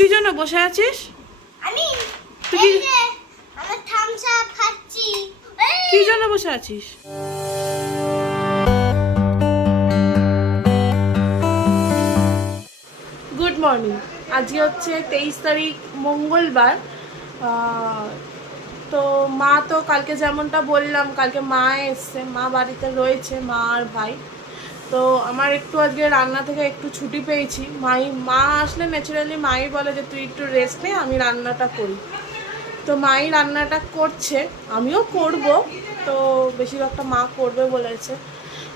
কি জন্য বসে আছিস? আমি তুই এই যে আমার থামস আপ খাচ্ছি। কি জন্য বসে আছিস? Good morning. আজকে হচ্ছে 23 তারিখ মঙ্গলবার। তো মা তো কালকে যেমনটা বললাম, কালকে মা এসছে, মা বাড়িতে রয়েছে, মা আর ভাই। তো আমার একটু আজকে রান্না থেকে একটু ছুটি পেয়েছি। মা আসলে ন্যাচারালি মাই বলে যে তুই একটু রেস্ট নে, আমি রান্নাটা করি। তো মাই রান্নাটা করছে, আমিও করব। তো বেশিরভাগটা মা করবে বলেছে।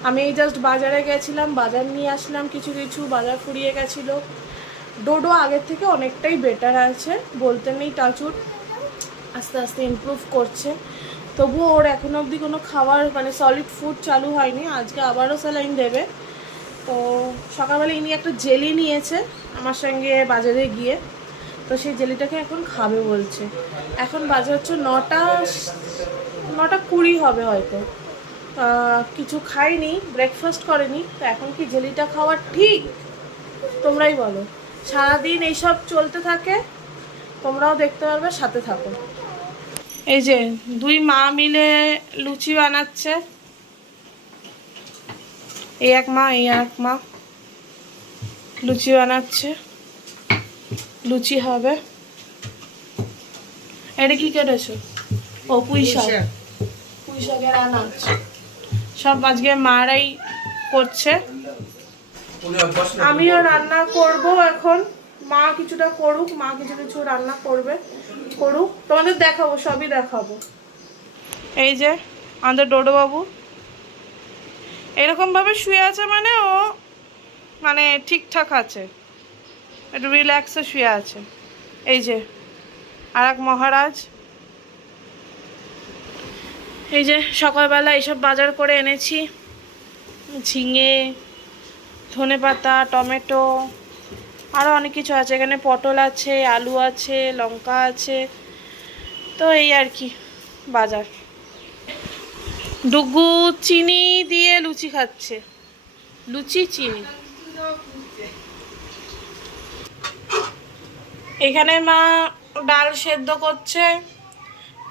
আমি এই জাস্ট বাজারে গেছিলাম, বাজার নিয়ে আসলাম, কিছু কিছু বাজার ফুরিয়ে গেছিলো। ডোডো আগের থেকে অনেকটাই বেটার আছে, বলতে নেই, টাচুট আস্তে আস্তে ইমপ্রুভ করছে। তবুও ওর এখনো অবধি কোনো খাবার মানে সলিড ফুড চালু হয়নি। আজকে আবারও স্যালাইন দেবে। তো সকালবেলা ইনি একটা জেলি নিয়েছে আমার সঙ্গে বাজারে গিয়ে, তো সেই জেলিটাকে এখন খাবে বলছে। এখন বাজে হচ্ছে 9:20 হবে হয়তো। কিছু খাইনি, ব্রেকফাস্ট করেনি, তো এখন কি জেলিটা খাওয়া ঠিক? তোমরাই বলো। সারাদিন এইসব চলতে থাকে, তোমরাও দেখতে পারবে, সাথে থাকো। এই যে দুই মা মিলে লুচি বানাচ্ছে। এই এক মা লুচি বানাচ্ছে, লুচি হবে। এটা কি কেটেছো? ও পুঁই শাকের আনাজ। সব আজকে মারাই করছে, আমিও রান্না করব এখন। মা কিছুটা করুক, মা কিছু কিছু রান্না করুক, তোমাদের দেখাবো, সবই দেখাবো। এই যে আমাদের ডোডো বাবু এরকম ভাবে শুয়ে আছে, মানে ও মানে ঠিকঠাক আছে, একটু রিল্যাক্সে শুয়ে আছে। এই যে আর এক মহারাজ। এই যে সকালবেলা এইসব বাজার করে এনেছি, ঝিঙে, ধনেপাতা, টমেটো, আরও অনেক কিছু আছে। এখানে পটল আছে, আলু আছে, লঙ্কা আছে। তো এই আর কি বাজার। ডুগু চিনি দিয়ে লুচি খাচ্ছে, লুচি চিনি। এখানে মা ডাল সেদ্ধ করছে,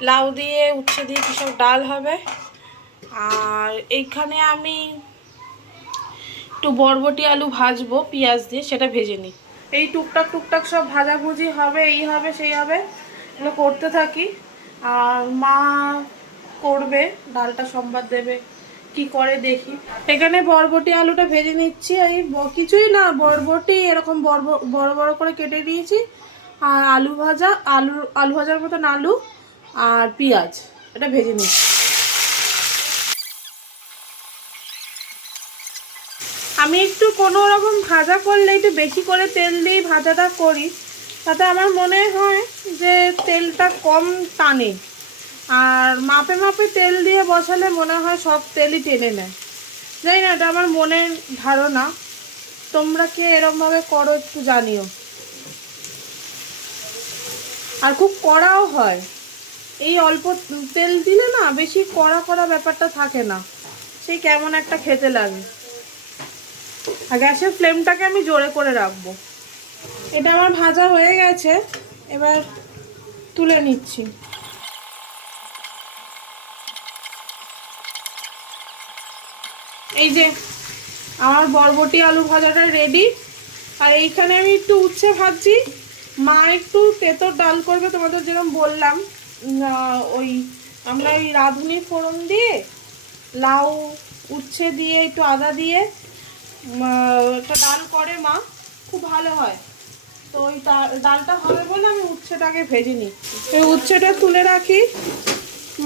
লাউ দিয়ে উচ্ছে দিয়ে কিসব ডাল হবে। আর এইখানে আমি একটু বরবটি আলু ভাজবো পেঁয়াজ দিয়ে, সেটা ভেজে নিই। এই টুকটাক সব ভাজাভুজি হবে, এই হবে সেই হবে, এগুলো করতে থাকি। আর মা করবে, ডালটা সোমবার দেবে, কি করে দেখি। এখানে বরবটি আলুটা ভেজে নিচ্ছি। এই কিছুই না, বরবটি এরকম বড় বড় করে কেটে দিয়েছি, আর আলু ভাজার মতন আলু আর পেঁয়াজ, এটা ভেজে নিচ্ছি। আমি একটু কোনো রকম ভাজা করলে একটু বেশি করে তেল দিয়ে ভাজাটা করি, তাতে আমার মনে হয় যে তেলটা কম টানে। আর মাপে মাপে তেল দিয়ে বসালে মনে হয় সব তেলই টেনে নেয়। জানি না, এটা আমার মনের ধারণা। তোমরা কে এরকমভাবে করো একটু জানিও। আর খুব কড়াও হয়, এই অল্প তেল দিলে না বেশি কড়া ব্যাপারটা থাকে না, সেই কেমন একটা খেতে লাগে। আর গ্যাসের ফ্লেমটাকে আমি জোরে করে রাখবো। এটা আমার ভাজা হয়ে গেছে, এবার তুলে নিচ্ছি। এই যে আমার বরবটি আলু ভাজাটা রেডি। আর এইখানে আমি একটু উচ্ছে ভাজছি। মা একটু তেঁতোর ডাল করবে, তোমাদের যেরকম বললাম। ওই আমরা ওই রাঁধুনি ফোড়ন দিয়ে লাউ উচ্ছে দিয়ে একটু আদা দিয়ে একটা ডাল করে মা, খুব ভালো হয়। তো ওই ডালটা হবে বলে আমি উচ্ছেটাকে ভেজে নিচ্ছি। এই উচ্ছেটা তুলে রাখি,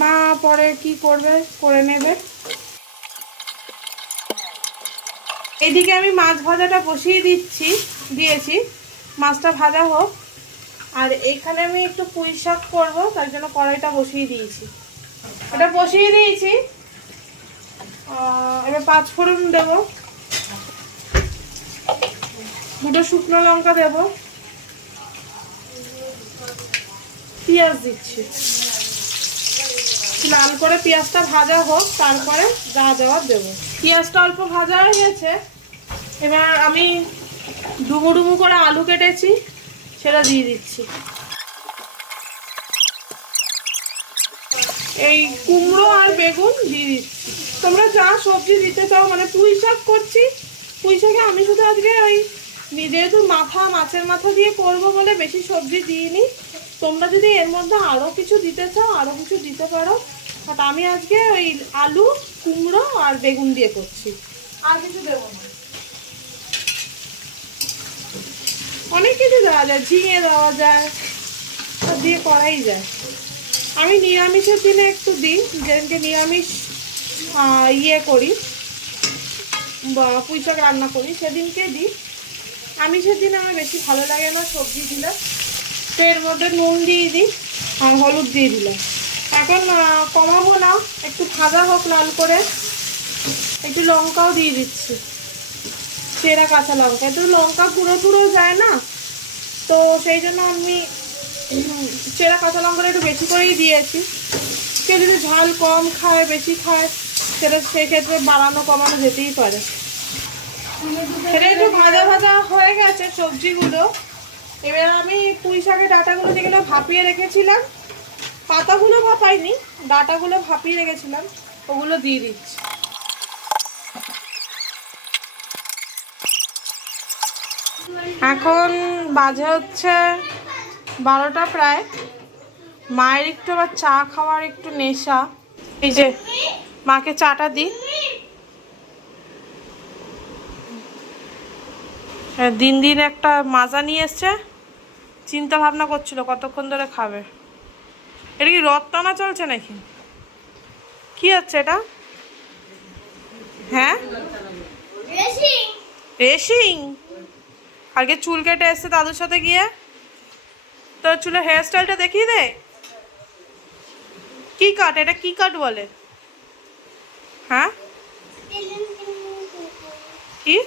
মা পরে কি করবে করে নেবে। এদিকে আমি মাছ ভাজাটা বসিয়ে দিয়েছি, মাছটা ভাজা হোক। আর এইখানে আমি একটু পুঁই শাক করবো, তার জন্য কড়াইটা বসিয়ে দিয়েছি। এটা বসিয়ে দিয়েছি, এবার 5 ফোড়ন দেবো, 2টো শুকনো লঙ্কা দেবো, পেঁয়াজ দিচ্ছি। লাল করে পেঁয়াজটা ভাজা হোক, তারপরে যা দেওয়ার দেবো। পেঁয়াজটা অল্প ভাজা হয়ে গেছে, এবার আমি ডুমো করে আলু কেটেছি, সেটা দিয়ে দিচ্ছি। এই কুমড়ো আর বেগুন দিয়ে দিচ্ছি। তোমরা যা সবজি দিতে চাও, মানে পুঁই শাক করছি, পুঁই শাকে আমি শুধু আজকে ওই যেহেতু মাছের মাথা দিয়ে করবো বলে বেশি সবজি দিইনি। তোমরা যদি এর মধ্যে আরও কিছু দিতে চাও আরও কিছু দিতে পারো, বাট আমি আজকে ওই আলু, কুমড়ো আর বেগুন দিয়ে করছি, আর কিছু দেবো না। অনেক কিছু দেওয়া যায়, ঝিঙে দেওয়া যায়, সব দিয়ে করাই যায়। আমি নিরামিষের দিনে একটু দিই, যেদিনকে নিরামিষ করি, পুঁই শাক রান্না করি, সেদিনকে দিই। আমিষের দিনে আমার বেশি ভালো লাগে না সবজি দিলে। তো এর মধ্যে নুন দিয়ে দিই আর হলুদ দিয়ে দিলাম। এখন কমাবো না, একটু ভাজা হোক লাল করে। একটু লঙ্কাও দিয়ে দিচ্ছি, চেরা কাঁচা লঙ্কা। একটু লঙ্কা পুরো পুরো যায় না, তো সেই জন্য আমি চেরা কাঁচা লঙ্কাটা একটু বেশি করেই দিয়েছি। কেউ যদি ঝাল কম খায় বেশি খায়, সেক্ষেত্রে বাড়ানো কমানো যেতেই পারে। সেটা একটু ভাজা ভাজা হয়ে গেছে সবজিগুলো। এবার আমি পুঁই শাকের ডাঁটাগুলো যেগুলো ভাপিয়ে রেখেছিলাম, পাতাগুলো ভাপাইনি, ডাঁটাগুলো ভাপিয়ে রেখেছিলাম, ওগুলো দিয়ে দিচ্ছি। এখন বাজে হচ্ছে 12টা প্রায়। মায়ের একটু আবার চা খাওয়ার একটু নেশা। এই যে মাকে চাটা দিই। দিন দিন একটা মাজা নিয়ে এসছে, চিন্তা ভাবনা করছিল কতক্ষণ ধরে খাবে। এটা কি রথ টানা চলছে নাকি? কি হচ্ছে এটা? হ্যাঁ, রেসিং। আগে চুল কেটে এসছে দাদুর সাথে গিয়ে, তোর চুলের হেয়ার স্টাইলটা দেখিয়ে দে। কি কাট এটা? কি কাট বলে? হ্যাঁ, কি?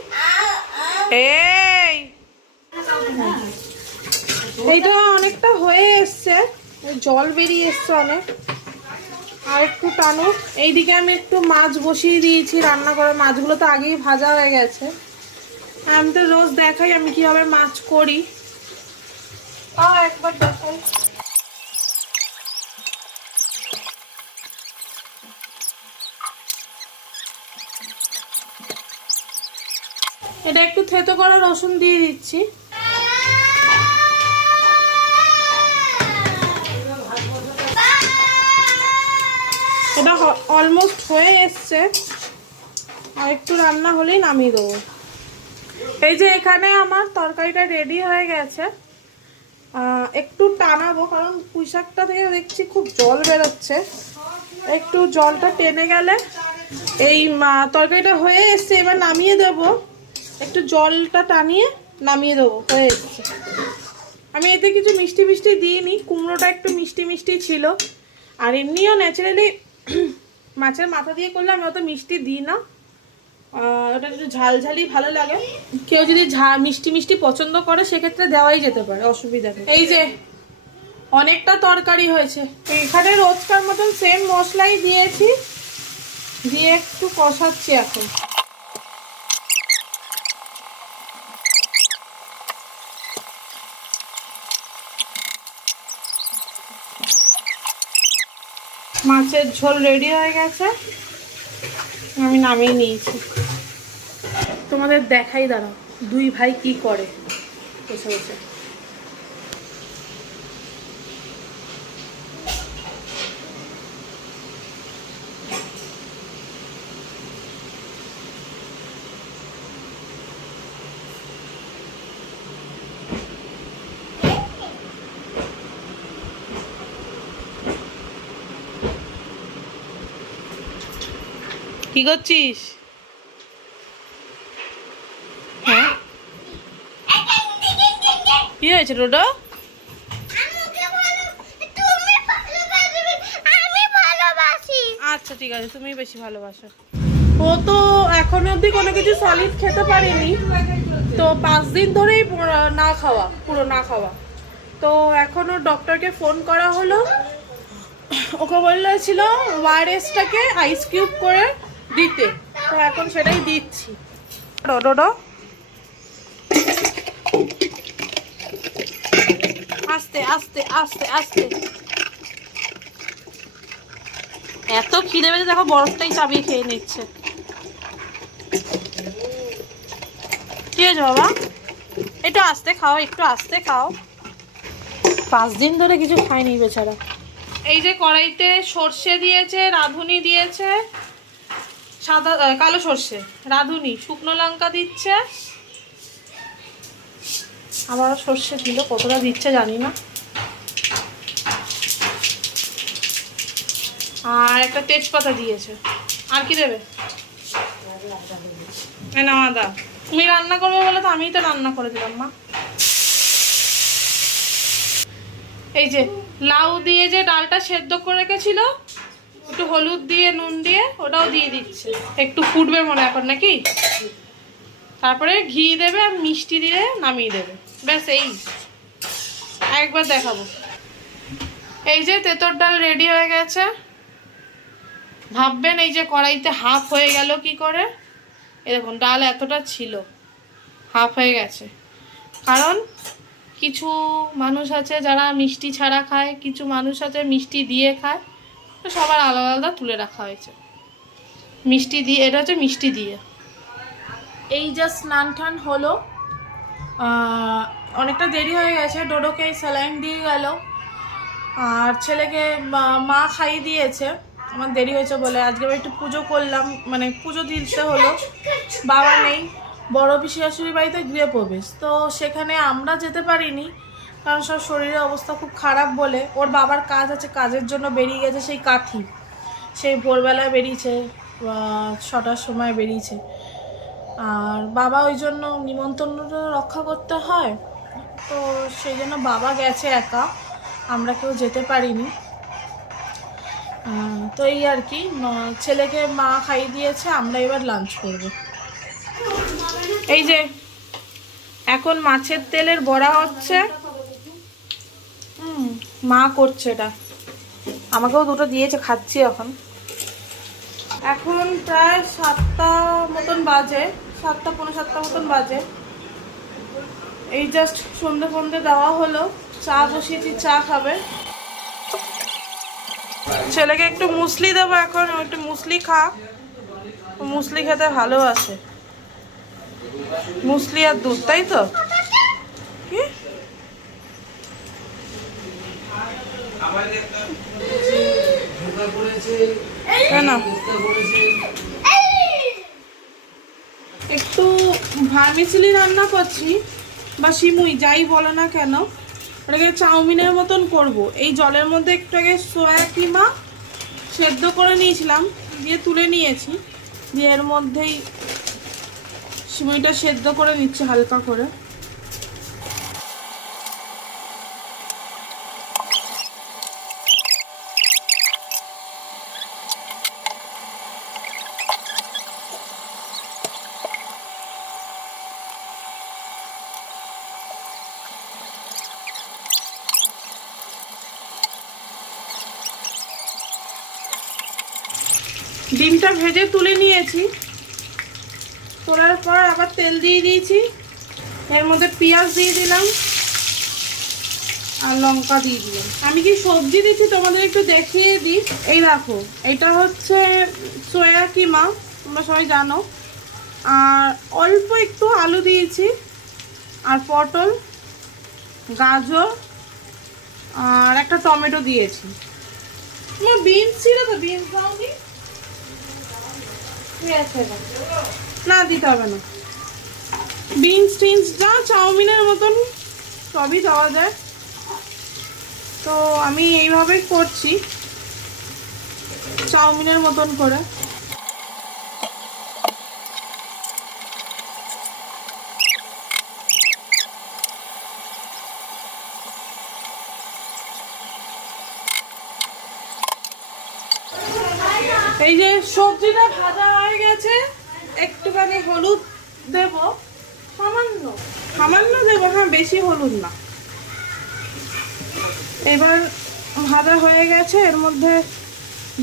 এইটা অনেকটা হয়ে এসছে, জল বেরিয়ে এসছে অনেক, আর একটু টানুক। এইদিকে আমি একটু মাছ বসিয়ে দিয়েছি রান্না করে। মাছগুলো তো আগেই ভাজা হয়ে গেছে। আমি তো রোজ দেখাই আমি কিভাবে মাছ করি, একবার দেখাই। এটা একটু থেতো করা রসুন দিয়ে দিচ্ছি। এটা অলমোস্ট হয়ে এসছে, আর একটু রান্না হলেই নামিয়ে দেবো। এই যে এখানে আমার তরকারিটা রেডি হয়ে গেছে। একটু টানাবো, কারণ পুঁই শাকটা থেকে দেখছি খুব জল বেরোচ্ছে। একটু জলটা টেনে গেলে এই তরকারিটা হয়ে এসছে। এবার নামিয়ে দেবো, একটু জলটা টানিয়ে নামিয়ে দেবো, হয়ে এসছে। আমি এতে কিছু মিষ্টি মিষ্টি দিইনি, কুমড়োটা একটু মিষ্টি মিষ্টি ছিল। আর এমনিও ন্যাচারালি মাছের মাথা দিয়ে করলে আমি অত মিষ্টি দিই না, ওটা একটু ঝালঝালি ভালো লাগে। কেউ যদি মিষ্টি মিষ্টি পছন্দ করে সেক্ষেত্রে দেওয়াই যেতে পারে, অসুবিধা নেই। এই যে অনেকটা তরকারি হয়েছে, এখানে রোজকার মতন সেম মশলাই দিয়েছি, দিয়ে একটু কষাচ্ছি এখন। মাছের ঝোল রেডি হয়ে গেছে, আমি নামিয়ে নিয়েছি। তোমাদের দেখাই, দাঁড়াও দুই ভাই কি করে বসে বসে। কি করছিস? হ্যাঁ, কি হয়েছে রোডো? আচ্ছা ঠিক আছে, তুমি বেশি ভালোবাসো। ও তো এখন অবধি কোনো কিছু সলিড খেতে পারেনি, তো 5 দিন ধরেই না খাওয়া, পুরো না খাওয়া। তো এখনও ডক্টরকে ফোন করা হলো, ওকে বলেছিল ওআরএসটাকে আইস কিউব করে দিতে, তো এখন সেটাই দিচ্ছি। রোডো আস্তে আস্তে আস্তে আস্তে। এত খিদে পেয়েছে দেখো, বরফটাই চাবিয়ে খেয়ে নিচ্ছে। কি হয়েছে বাবা? একটু আস্তে খাও, একটু আস্তে খাও। 5 দিন ধরে কিছু খায়নি বেচারা। এই যে কড়াইতে সর্ষে দিয়েছে, রাঁধুনি দিয়েছে, সাদা কালো সর্ষে, রাঁধুনি, শুকনো লঙ্কা দিচ্ছে, আবার সর্ষে দিল, কতটা দিচ্ছে জানি না। আর একটা তেজপাতা দিয়েছে। আর কি দেবে? না আদা। তুমি রান্না করবে বলে তো আমিই তো রান্না করে দিলাম মা। এই যে লাউ দিয়ে যে ডালটা সেদ্ধ করে রেখেছিল, একটু হলুদ দিয়ে নুন দিয়ে ওটাও দিয়ে দিচ্ছে। একটু ফুটবে মনে এখন নাকি, তারপরে ঘি দেবে আর মিষ্টি দিয়ে নামিয়ে দেবে। ব্যাস এই একবার দেখাবো। এই যে তেঁতর ডাল রেডি হয়ে গেছে। ভাববেন এই যে কড়াইতে হাফ হয়ে গেল কি করে। এই দেখুন ডাল এতটা ছিল, হাফ হয়ে গেছে। কারণ কিছু মানুষ আছে যারা মিষ্টি ছাড়া খায়, কিছু মানুষ আছে মিষ্টি দিয়ে খায়, তো সবার আলাদা আলাদা তুলে রাখা হয়েছে। মিষ্টি দিয়ে, এটা হচ্ছে মিষ্টি দিয়ে। এই যা স্নান টান হলো, অনেকটা দেরি হয়ে গেছে। ডোডোকে স্যালাইন দিয়ে গেল, আর ছেলেকে মা খাইয়ে দিয়েছে। আমার দেরি হয়েছে বলে আজকে একটু পুজো করলাম, মানে পুজো দিতে হলো। বাবা নেই, বড় পিসি শাশুড়ি বাড়িতে গৃহপ্রবেশ, তো সেখানে আমরা যেতে পারিনি, কারণ সব শরীরের অবস্থা খুব খারাপ বলে। ওর বাবার কাজ আছে, কাজের জন্য বেরিয়ে গেছে সেই কাঠি, সেই ভোরবেলায় বেরিয়েছে, 6টার সময় বেরিয়েছে। আর বাবা ওই জন্য নিমন্ত্রণটা রক্ষা করতে হয়, তো সেই জন্য বাবা গেছে একা, আমরা কেউ যেতে পারিনি। তো এই আর কি, ছেলেকে মা খাইয়ে দিয়েছে, আমরা এবার লাঞ্চ করব। এই যে এখন মাছের তেলের বড়া হচ্ছে, মা করছে এটা, আমাকেও দুটো দিয়েছে, খাচ্ছি এখন। এখন প্রায় 7টা মতন বাজে, 7টা পৌনে 7টা মতন বাজে। এই জাস্ট সন্ধে ফন্ধে দেওয়া হলো, চা বসিয়েছি, চা খাবে। ছেলেকে একটু মুসলি দেবো এখন, একটু মুসলি খা, মুসলি খেতে ভালোবাসে। মুসলি আর দুধ, তাই তো? কি একটু ভার্মিসেলি রান্না করছি, বা সিমুই যাই বলো না কেন, ওটাকে চাউমিনের মতন করব। এই জলের মধ্যে একটু আগে সয়া কিমা সেদ্ধ করে নিয়েছিলাম, দিয়ে তুলে নিয়েছি, দিয়ে এর মধ্যেই সিমুইটা সেদ্ধ করে নিচ্ছে হালকা করে। ডিমটা ভেজে তুলে নিয়েছি, তোলার পর আবার তেল দিয়ে দিয়েছি, এর মধ্যে পেঁয়াজ দিয়ে দিলাম আর লঙ্কা দিয়ে দিলাম। আমি কি সবজি দিচ্ছি তোমাদের একটু দেখিয়ে দিই। এই দেখো, এটা হচ্ছে সয়া কিমা, তোমরা সবাই জানো, আর অল্প একটু আলু দিয়েছি, আর পটল, গাজর, আর একটা টমেটো দিয়েছি। তোমার বিনস ছিল তো, বিনস দাওনি? না দিতে হবে না, বিনস টিনস যা চাউমিনের মতন সবই দেওয়া যায়। তো আমি এইভাবেই করছি, চাউমিনের মতন করে। এই যে সবজিটা ভাজা হয়ে গেছে, একটুখানি হলুদ দেব, সামান্য সামান্য দেবো, হ্যাঁ বেশি হলুদ না। এবার ভাজা হয়ে গেছে, এর মধ্যে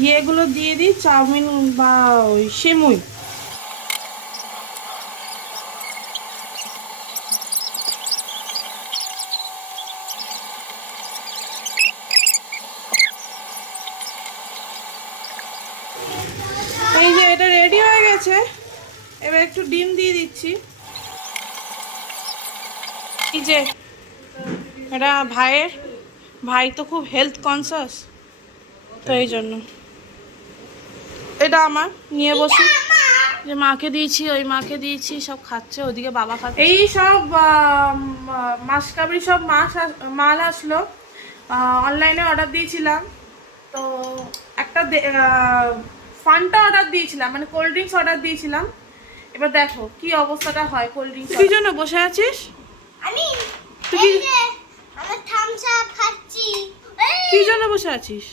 ইয়েগুলো দিয়ে দিই, চাউমিন বা ওই সিমুই। গেছে, এবার একটু ডিম দিয়ে দিচ্ছি। এই যে এটা ভাইয়ের, ভাই তো খুব হেলথ কনসাস, তো এই জন্য এটা আমার নিয়ে বসি। যে মাকে দিয়েছি, ওই মাকে দিয়েছি, সব খাচ্ছে, ওদিকে বাবা খাচ্ছে। এই সব মাসকাবরি সব মাল আসলো, অনলাইনে অর্ডার দিয়েছিলাম। তো একটা ফান্টা অর্ডার দিয়েছিলাম, মানে কোল্ড ড্রিঙ্কস অর্ডার দিয়েছিলাম। এবার দেখো কি অবস্থাটা হয় কোল্ড ড্রিঙ্কস। কি জন্য বসে আছিস? আমি তুই এই যে আমার থামস আপ খাচ্ছি। কি জন্য বসে আছিস?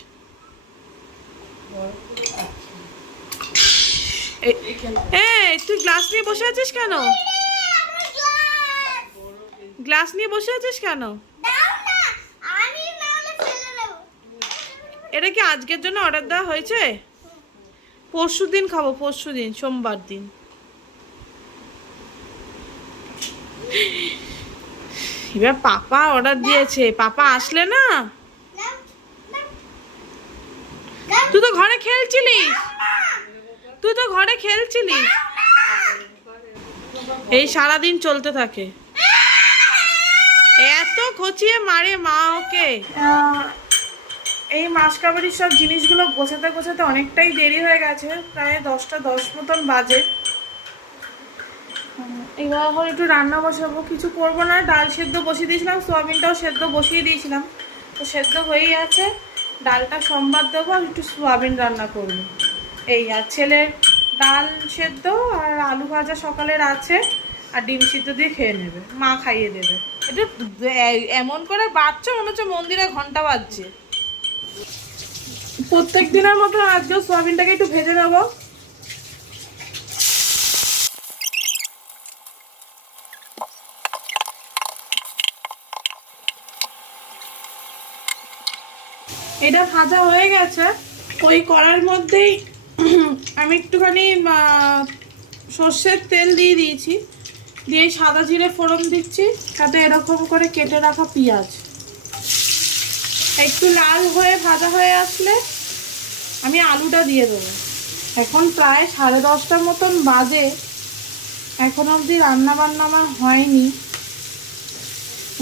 এই তুই গ্লাস নিয়ে বসে আছিস কেন? গ্লাস নিয়ে বসে আছিস কেন? এটা কি আজকের জন্য অর্ডার দেওয়া হয়েছে? পরশু দিন খাবো, পরশু দিন, সোমবার দিন। এবার পাপা অর্ডার দিয়েছে, পাপা আসলে না। তুই তো ঘরে খেলছিলিস, এই সারাদিন চলতে থাকে, এত খচিয়ে মারে মা ওকে। এই মাসকাবারির সব জিনিসগুলো গোছাতে গোছাতে অনেকটাই দেরি হয়ে গেছে, প্রায় 10টা 10 মতন বাজে। এবার এখন একটু রান্না বসাবো, কিছু করবো না। ডাল সেদ্ধ বসিয়ে দিয়েছিলাম, সোয়াবিনটাও সেদ্ধ বসিয়ে দিয়েছিলাম, তো সেদ্ধ হয়েই আছে। ডালটা সোমবার দেবো, আর একটু সোয়াবিন রান্না করবো এই। আর ছেলের ডাল সেদ্ধ আর আলু ভাজা সকালের আছে, আর ডিম সিদ্ধ দিয়ে খেয়ে নেবে, মা খাইয়ে দেবে। এটা এমন করে বাজছে মনে হচ্ছে মন্দিরে ঘন্টা বাজছে। প্রত্যেক দিনের মতো আজকেও সোয়াবিনটাকে একটু ভেজে নেবো। এটা ভাজা হয়ে গেছে, ওই কড়ার মধ্যেই আমি একটুখানি সর্ষের তেল দিয়ে দিয়েছি, দিয়ে সাদা জিরে ফোড়ন দিচ্ছি, তাতে এরকম করে কেটে রাখা পেঁয়াজ একটু লাল হয়ে ভাজা হয়ে আসলে আমি আলুটা দিয়ে দেবো। এখন প্রায় 10:30টার মতন বাজে, এখন অবধি রান্নাবান্না আমার হয়নি।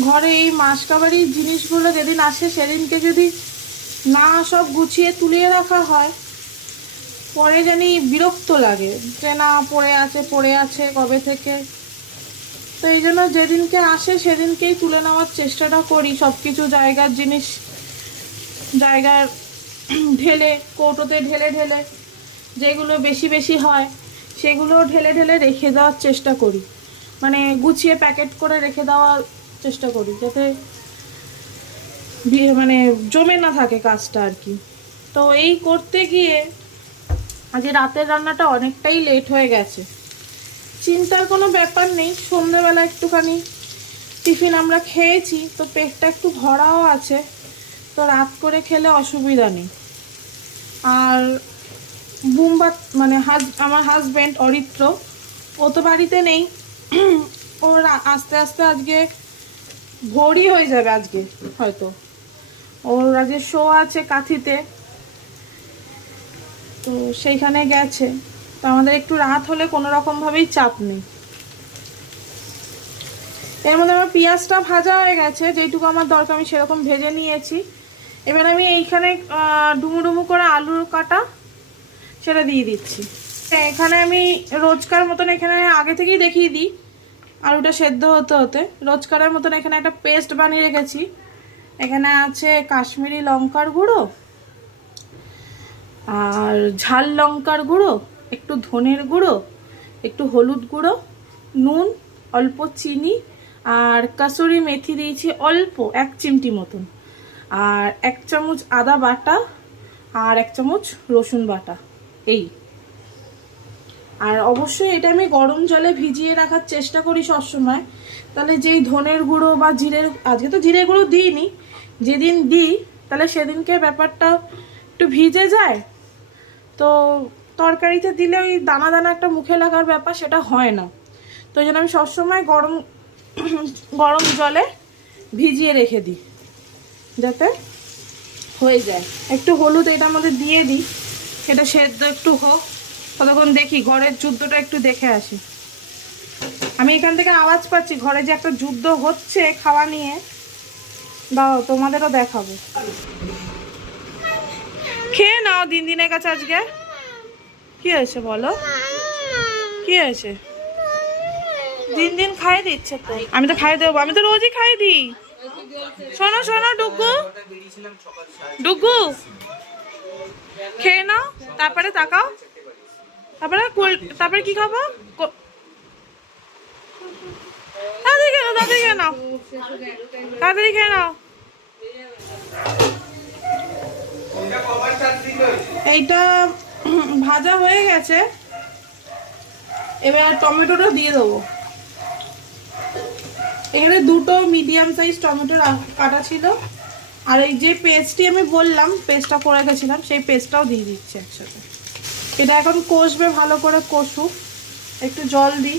ঘরে এই মাসকাবারির জিনিসগুলো যেদিন আসে সেদিনকে যদি না সব গুছিয়ে তুলিয়ে রাখা হয়, পরে জানি বিরক্ত লাগে যে না পড়ে আছে কবে থেকে। তো এই জন্য যেদিনকে আসে সেদিনকেই তুলে নেওয়ার চেষ্টাটা করি, সব কিছু জায়গার জিনিস জায়গার ঢেলে, কৌটোতে ঢেলে ঢেলে, যেগুলো বেশি বেশি হয় সেগুলো ঢেলে ঢেলে রেখে দেওয়ার চেষ্টা করি, মানে গুছিয়ে প্যাকেট করে রেখে দেওয়ার চেষ্টা করি, যাতে মানে জমে না থাকে কাজটা আর কি। তো এই করতে গিয়ে আজ রাতের রান্নাটা অনেকটাই লেট হয়ে গেছে। চিন্তার কোনো ব্যাপার নেই, সন্ধ্যেবেলা একটুখানি টিফিন আমরা খেয়েছি, তো পেটটা একটু ভরাও আছে, তো রাত করে খেলে অসুবিধা নেই। আর মানে আমার হাজব্যান্ড অরিত্র, ও তো বাড়িতে নেই, ওর আস্তে আস্তে আজকে ভোরই হয়ে যাবে, আজকে হয়তো ওর আজকে শো আছে কাঁথিতে, তো সেইখানে গেছে। তো আমাদের একটু রাত হলে কোনো রকমভাবেই চাপ নেই। এর মধ্যে আমার পেঁয়াজটা ভাজা হয়ে গেছে, যেইটুকু আমার দরকার আমি সেরকম ভেজে নিয়েছি। এবার আমি এইখানে ডুমু ডুমু করে আলু কাটা সেটা দিয়ে দিচ্ছি। এখানে আমি রোজকার মতন এখানে আগে থেকেই দেখিয়ে দিই, আলুটা সেদ্ধ হতে হতে রোজকারের মতন এখানে একটা পেস্ট বানিয়ে রেখেছি। এখানে আছে কাশ্মীরি লঙ্কার গুঁড়ো, আর ঝাল লঙ্কার গুঁড়ো, একটু ধনের গুঁড়ো, একটু হলুদ গুঁড়ো, নুন, অল্প চিনি, আর কাসুরি মেথি দিয়েছি অল্প 1 চিমটি মতন, আর 1 চামচ আদা বাটা, আর 1 চামচ রসুন বাটা। এই, আর অবশ্যই এটা আমি গরম জলে ভিজিয়ে রাখার চেষ্টা করি সবসময়, তাহলে যেই ধনের গুঁড়ো বা জিরের, আজকে তো জিরে গুঁড়ো দিইনি, যেদিন দিই তাহলে সেদিনকে ব্যাপারটা একটু ভিজে যায়, তো তরকারিতে দিলে ওই দানা দানা একটা মুখে লাগার ব্যাপার সেটা হয় না। তো এই জন্য আমি সবসময় গরম জলে ভিজিয়ে রেখে দিই যাতে হয়ে যায়। একটু হলুদ এটার মধ্যে দিয়ে দিই, এটা সেদ্ধ একটু হোক। ততক্ষণ দেখি ঘরের যুদ্ধটা একটু দেখে আসি। আমি এখান থেকে আওয়াজ পাচ্ছি ঘরে যে একটা যুদ্ধ হচ্ছে খাওয়া নিয়ে। দাও তোমাদেরও দেখাবো। খেয়ে নাও দিনের কাছে আজকে। কি হয়েছে বলো, কি হয়েছে? দিন খাইয়ে দিচ্ছে তো। আমি তো খাইয়ে দেবো, আমি তো রোজই খাইয়ে দিই। শোনো শোনো ডুগু, ডুগু খেয়ে নাও, তারপরে তাকাও, তারপরে কি খাবো? তাড়াতাড়ি খেয়ে নাও, তাড়াতাড়ি খেয়ে নাও, তাড়াতাড়ি খেয়ে নাও। এইটা ভাজা হয়ে গেছে, এবার টমেটোটা দিয়ে দেবো। এখানে দুটো মিডিয়াম সাইজ টমেটো কাটা ছিল, আর এই যে পেস্টটি আমি বললাম পেস্টটা করে রেখেছিলাম সেই পেস্টটাও দিয়ে দিচ্ছি একসাথে। এটা এখন কষবে, ভালো করে কষুক। একটু জল দিই,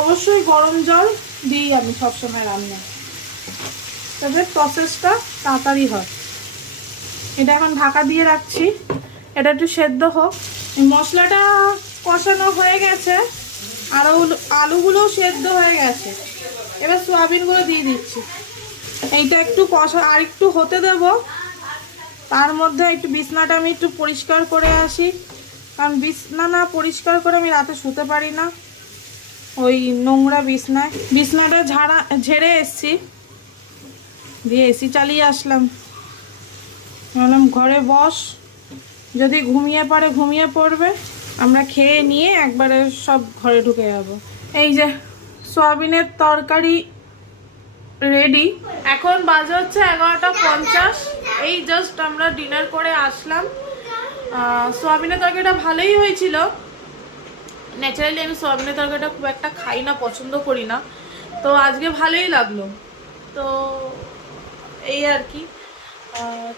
অবশ্যই গরম জল দিই আমি সবসময় রান্নায়, তবে প্রসেসটা তাড়াতাড়ি হয়। এটা এখন ঢাকা দিয়ে রাখছি, এটা একটু সেদ্ধ হোক। মশলাটা কষানো হয়ে গেছে, আর আলুগুলোও সেদ্ধ হয়ে গেছে। এবার সয়াবিনগুলো দিয়ে দিচ্ছি। এইটা একটু কষা আর একটু হতে দেব। তার মধ্যে একটু বিছনাটা আমি একটু পরিষ্কার করে আসি, কারণ বিছনা না পরিষ্কার করে আমি রাতে শুতে পারি না, ওই নোংরা বিছনায়। বিছনাটা ঝেড়ে এসছি, দিয়ে এসি চালিয়ে আসলাম। বললাম ঘরে বস, যদি ঘুমিয়ে পড়বে, আমরা খেয়ে নিয়ে একবারে সব ঘরে ঢুকে যাব। এই যে সয়াবিনের তরকারি রেডি। এখন বাজে হচ্ছে 11:50। এই জাস্ট আমরা ডিনার করে আসলাম। সয়াবিনের তরকারিটা ভালোই হয়েছিল। ন্যাচারালি আমি সয়াবিনের তরকারিটা খুব একটা খাই না, পছন্দ করি না, তো আজকে ভালোই লাগলো। তো এই আর কি,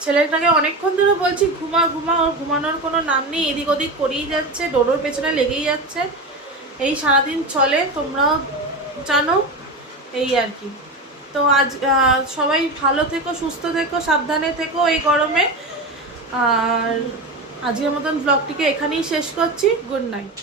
ছেলেটাকে অনেকক্ষণ ধরে বলছি ঘুমা, ওর ঘুমানোর কোনো নাম নেই, এদিক ওদিক করেই যাচ্ছে, ডোডোর পেছনে লেগেই যাচ্ছে। এই সারাদিন চলে, তোমরাও জানো, এই আর কি। তো আজ সবাই ভালো থেকো, সুস্থ থেকো, সাবধানে থেকো এই গরমে। আর আজকের মতন ব্লগটিকে এখানেই শেষ করছি। Good night.